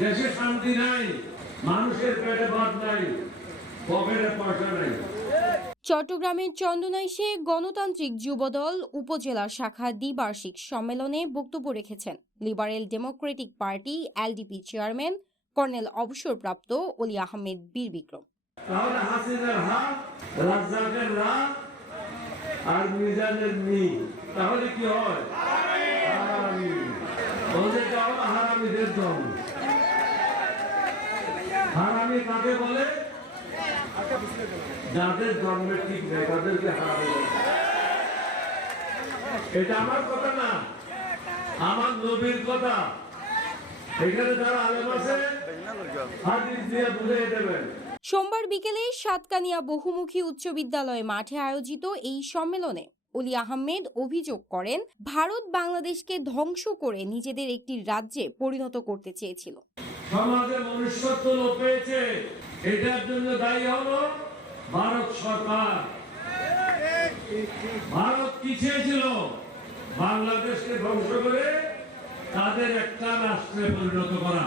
দেশে শান্তি নাই, মানুষের পেটে ভাত নাই, পকেটে পয়সা নাই। চট্টগ্রামের চন্দনাইশে গণতান্ত্রিক যুবদল উপজেলা শাখা দ্বিবার্ষিক সম্মেলনে বক্তব্য রেখেছেন liberal Democratic party LDP chairman colonel অবসরপ্রাপ্ত অলি আহমেদ বীর বিক্রম। তাহলে হাসিনার হাত, রাজ্জাকের রাত আর মিজানের মি, তাহলে কি হয়? হারামি। ওদের হলো হারামিদের দল। হারামি কাকে বলে? যাদের জন্মের ঠিক নেই তাদেরকে হারামি বলে। এটা আমার কথা না, আমার নবীর কথা। এখানে যারা আলেম আছে হাদিস দিয়ে বুঝিয়ে দেবেন। সোমবার বিকেলে সাতকানিয়া বহুমুখী উচ্চ বিদ্যালয় মাঠে আয়োজিত এই সম্মেলনে অলি আহমেদ অভিযোগ করেন, ভারত বাংলাদেশকে ধ্বংস করে নিজেদের একটি রাজ্যে পরিণত করতে চেয়েছিল। সমাজে মনুষ্যত্ব লোপ পেয়েছে, এটার জন্য দায়ী হলো ভারত সরকার। ভারত কি চেয়েছিল? বাংলাদেশকে ধ্বংস করে তাদের একটা রাষ্ট্রে পরিণত করা।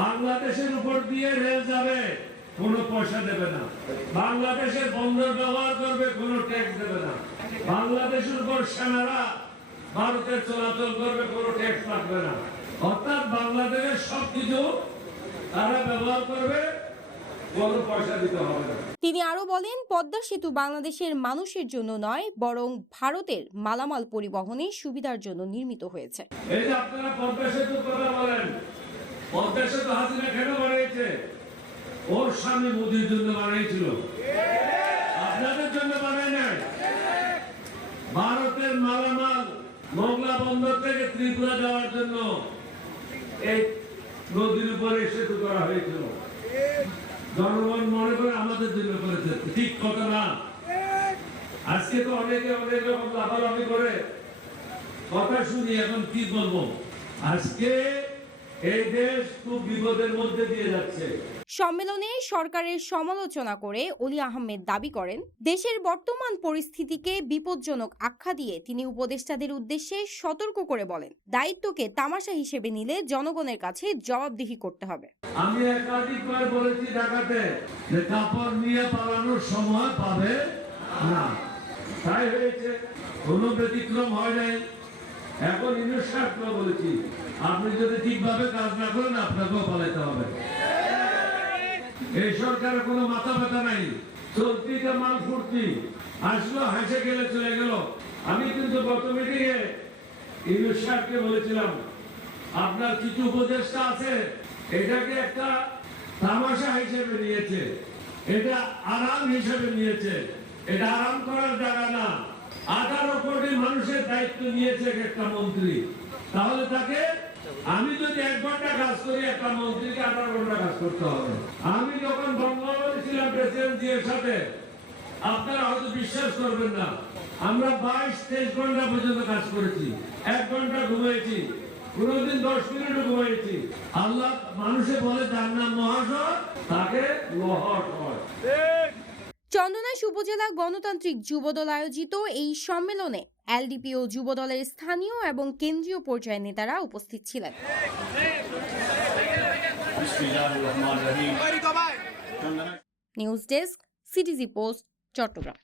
বাংলাদেশের উপর দিয়ে রেল যাবে, কোনো পয়সা দেবে না। বাংলাদেশের বন্দর ব্যবহার করবে, কোনো ট্যাক্স দেবে না। বাংলাদেশের উপর সেনারা ভারতের চলাচল করবে, কোনো ট্যাক্স লাগবে না। অর্থাৎ বাংলাদেশের সবকিছু তারা ব্যবহার করবে, কোনো পয়সা দিতে হবে না। তিনি আরো বলেন, পদ্মা সেতু বাংলাদেশের মানুষের জন্য নয়, বরং ভারতের মালামাল পরিবহনের সুবিধার জন্য নির্মিত হয়েছে। এই যে আপনারা পদ্মা সেতুর কথা বলেন, পদ্মা সেতু হাসিনা কেন বানিয়েছে? ওর স্বামী মোদির জন্য বানিয়েছিল, আপনাদের জন্য বানায় নাই। ভারতের মালামাল মোংলা বন্দর থেকে ত্রিপুরা যাওয়ার জন্য এই নদীর উপরে সেতু করা হয়েছিল। জনগণ মনে করে আমাদের জন্য করেছে, ঠিক কথা না। আজকে তো অনেকে অনেক রকম লাফালাফি করে কথা শুনি, এখন কি বলবো? আজকে এই দেশ খুব বিপদের মধ্যে দিয়ে যাচ্ছে। সম্মেলনে সরকারের সমালোচনা করে অলি আহমেদ দাবি করেন, দেশের বর্তমান পরিস্থিতিকে বিপজ্জনক আখ্যা দিয়ে তিনি উপদেষ্টাদের উদ্দেশ্যে সতর্ক করে বলেন, দায়িত্বকে তামাশা হিসেবে নিলে জনগণের কাছে জবাবদিহি করতে হবে। আমি একাধিকবার বলেছি ঢাকাতে যে কাপড় নিয়ে পালানোর সময় পাবে না, তাই হয়েছে, কোনো ব্যতিক্রম হয় নাই। এখন ইনস্ট্রাক্টর বলেছি, আপনি যদি ঠিকভাবে কাজ না করেন আপনাকেও পালাইতে হবে। এই সরকারের কোনো মাথা ব্যথা নাই, চলতিটা মাল ফুর্তি, আসলো হেসে গেলে চলে গেল। আমি কিন্তু গত মিটিংয়ে ইনস্ট্রাক্টরকে বলেছিলাম, আপনার কিছু উপদেষ্টা আছে এটাকে একটা তামাশা হিসেবে নিয়েছে, এটা আরাম হিসেবে নিয়েছে। এটা আরাম করার জায়গা না। 18 কোটি মানুষের দায়িত্ব নিয়েছে একটা মন্ত্রী, তাহলে তাকে, আমি যদি 1 ঘন্টা কাজ করি, একটা মন্ত্রীকে 18 ঘন্টা কাজ করতে হবে। আমি যখন বঙ্গবন্ধু ছিলাম প্রেসিডেন্ট জির সাথে, আপনারা হয়তো বিশ্বাস করবেন না, আমরা 22-23 ঘন্টা পর্যন্ত কাজ করেছি, 1 ঘন্টা ঘুমিয়েছি, কোনদিন 10 মিনিটও ঘুমিয়েছি। আল্লাহ মানুষে বলে যার নাম মহাশয়, তাকে লহট হয়। চন্দনাইশ উপজেলা গণতান্ত্রিক যুবদল আয়োজিত এই সম্মেলনে এলডিপি ও যুবদলের স্থানীয় এবং কেন্দ্রীয় পর্যায়ের নেতারা উপস্থিত ছিলেন। News desk, CTG post, Chittagong.